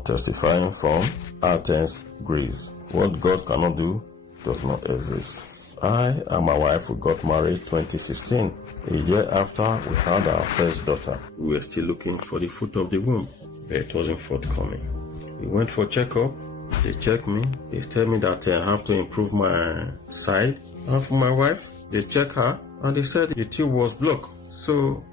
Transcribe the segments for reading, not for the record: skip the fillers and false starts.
I'm testifying from Athens, Greece. What God cannot do does not exist. I and my wife, we got married 2016. A year after we had our first daughter, we were still looking for the fruit of the womb, but it wasn't forthcoming. We went for checkup. They checked me. They tell me that I have to improve my side. And for my wife, they checked her and they said the tube was blocked. So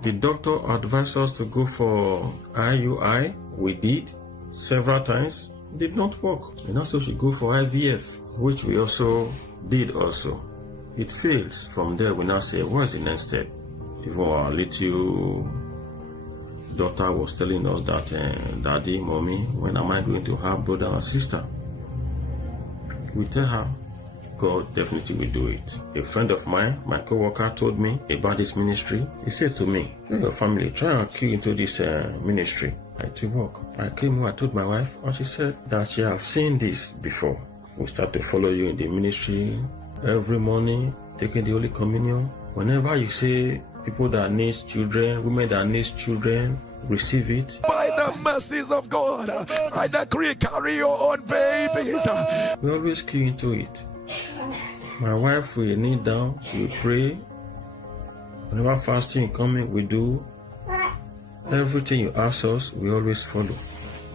the doctor advised us to go for IUI. We did several times. It did not work. And also she go for IVF, which we also did also. It fails. From there we now say, what's the next step? Even our little daughter was telling us that, Daddy, Mommy, when am I going to have brother and sister? We tell her, God definitely will do it. A friend of mine, my co-worker, told me about this ministry. He said to me, your family, try and key into this ministry. I took work. I came home, I told my wife, and she said that she have seen this before. We start to follow you in the ministry every morning, taking the Holy Communion. Whenever you say people that need children, women that need children, receive it. By the mercies of God, I decree carry your own babies. We always key into it. My wife will kneel down, she will pray. Whenever fasting coming, we do. Everything you ask us, we always follow.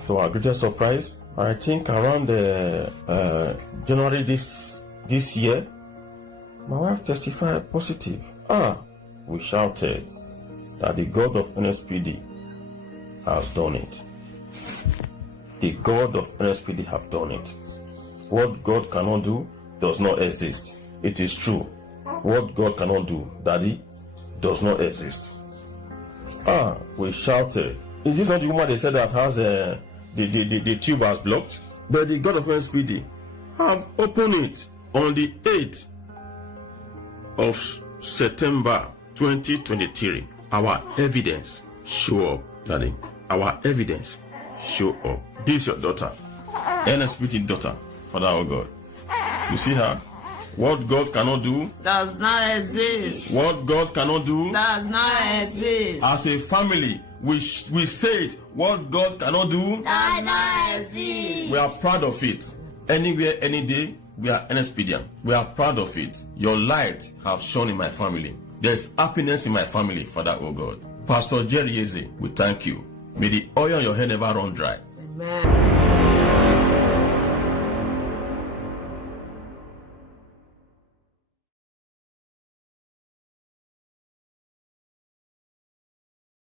So our greatest surprise, I think around January this year, my wife testified positive. We shouted that the God of NSPD has done it. The God of NSPD have done it. What God cannot do does not exist. It is true. What God cannot do, Daddy, does not exist. We shouted. Is this not the woman they said that has the tube has blocked? But the God of NSPD have opened it on the 8th of September 2023. Our evidence show up, Daddy. Our evidence show up. This is your daughter, NSPD daughter, Father of God. You see her? What God cannot do does not exist. What God cannot do does not exist. As a family, we say it. What God cannot do does not exist. We are proud of it. Anywhere, any day, we are NSPDian. We are proud of it. Your light have shone in my family. There's happiness in my family, Father, oh God. Pastor Jerry Eze, we thank you. May the oil on your head never run dry. Amen.